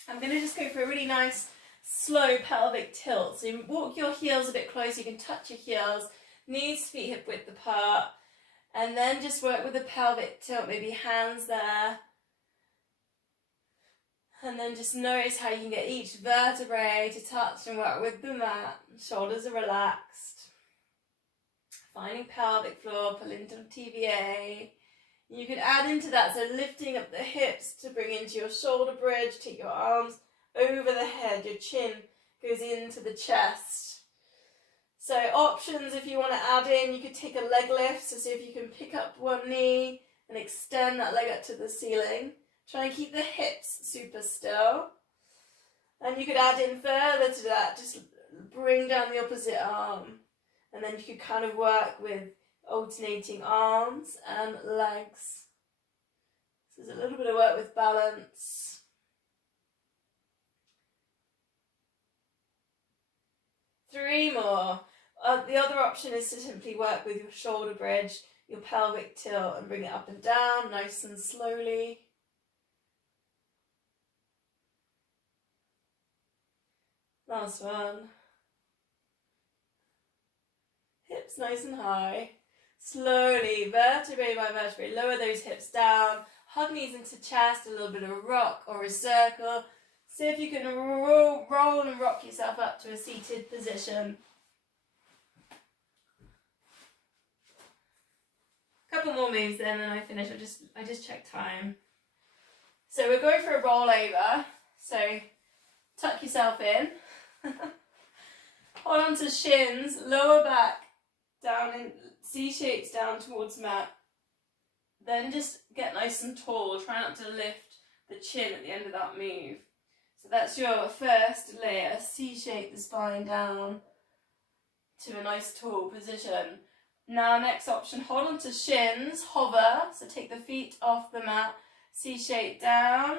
I'm going to just go for a really nice slow pelvic tilt. So you walk your heels a bit close, you can touch your heels, knees, feet hip width apart, and then just work with the pelvic tilt, maybe hands there. And then just notice how you can get each vertebrae to touch and work with the mat. Shoulders are relaxed. Finding pelvic floor, pull into TVA. You can add into that, so lifting up the hips to bring into your shoulder bridge, take your arms over the head, your chin goes into the chest. So options, if you want to add in, you could take a leg lift, so see if you can pick up one knee and extend that leg up to the ceiling. Try and keep the hips super still. And you could add in further to that, just bring down the opposite arm. And then you could kind of work with alternating arms and legs. So there's a little bit of work with balance. Three more. The other option is to simply work with your shoulder bridge, your pelvic tilt, and bring it up and down nice and slowly. Last one. Hips nice and high. Slowly, vertebrae by vertebrae, lower those hips down. Hug knees into chest, a little bit of a rock or a circle. See if you can roll and rock yourself up to a seated position. Couple more moves then and I finish. I just check time. So we're going for a roll over. So tuck yourself in. Hold on to shins, lower back down in C shapes down towards mat. Then just get nice and tall. Try not to lift the chin at the end of that move. So that's your first layer. C-shape the spine down to a nice tall position. Now next option, hold on to shins, hover, so take the feet off the mat, C-shape down,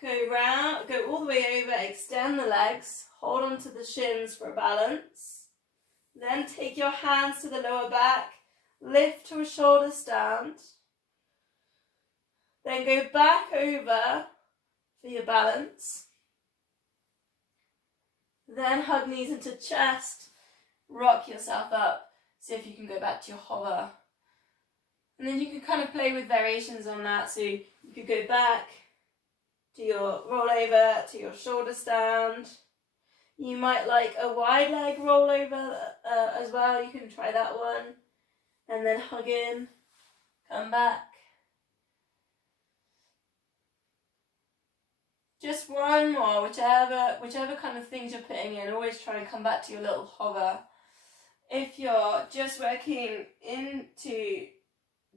go round, go all the way over, extend the legs, hold on to the shins for a balance. Then take your hands to the lower back, lift to a shoulder stand. Then go back over for your balance. Then hug knees into chest, rock yourself up. See if you can go back to your hover. And then you can kind of play with variations on that. So you could go back to your rollover, to your shoulder stand. You might like a wide leg rollover as well. You can try that one. And then hug in, come back. Just one more, whichever kind of things you're putting in. Always try and come back to your little hover. If you're just working into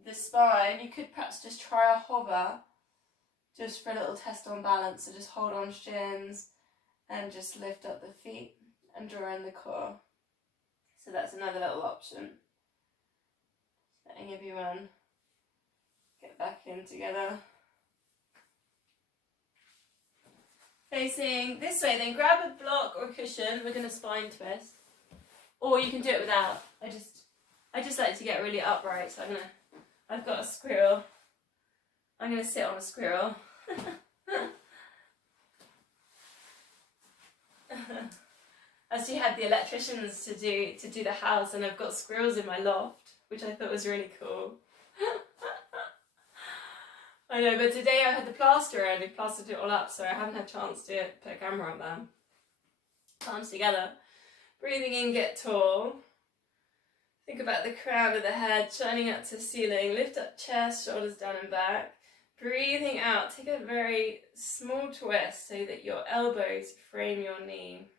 the spine, you could perhaps just try a hover just for a little test on balance. So just hold on shins and just lift up the feet and draw in the core. So that's another little option. Letting everyone get back in together. Facing this way, then grab a block or a cushion. We're going to spine twist. Or you can do it without. I just like to get really upright, so I've got a squirrel. I'm gonna sit on a squirrel. I actually had the electricians to do the house, and I've got squirrels in my loft, which I thought was really cool. I know, but today I had the plasterer and I plastered it all up, so I haven't had a chance to put a camera on there. Palms together. Breathing in, get tall. Think about the crown of the head, shining up to the ceiling. Lift up chest, shoulders down and back. Breathing out, take a very small twist so that your elbows frame your knee.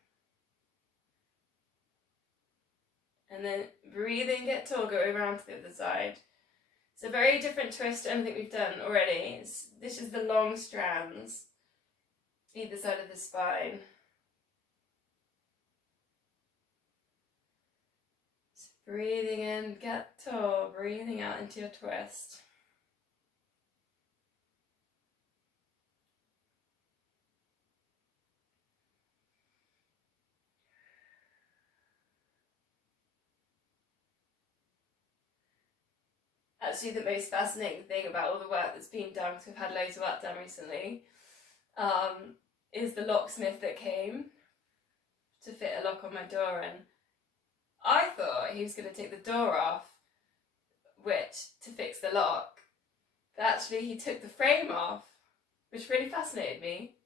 And then breathe in, get tall, go around to the other side. It's a very different twist to anything we've done already. This is the long strands, either side of the spine. Breathing in, get tall, breathing out into your twist. Actually, the most fascinating thing about all the work that's been done, because we've had loads of work done recently, is the locksmith that came to fit a lock on my door, and I thought he was going to take the door off, to fix the lock, but actually he took the frame off, which really fascinated me,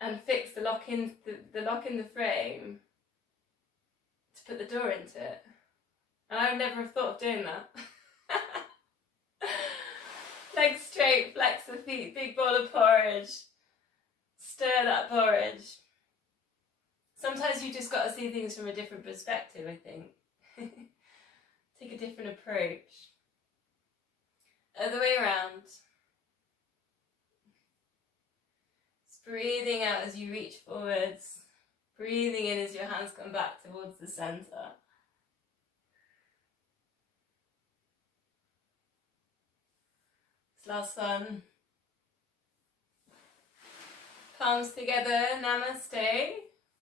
and fixed the lock in the frame to put the door into it. And I would never have thought of doing that. Legs straight, flex the feet, big bowl of porridge. Stir that porridge. Sometimes you just got to see things from a different perspective, I think. Take a different approach. Other way around. Just breathing out as you reach forwards. Breathing in as your hands come back towards the centre. Last one. Palms together, namaste.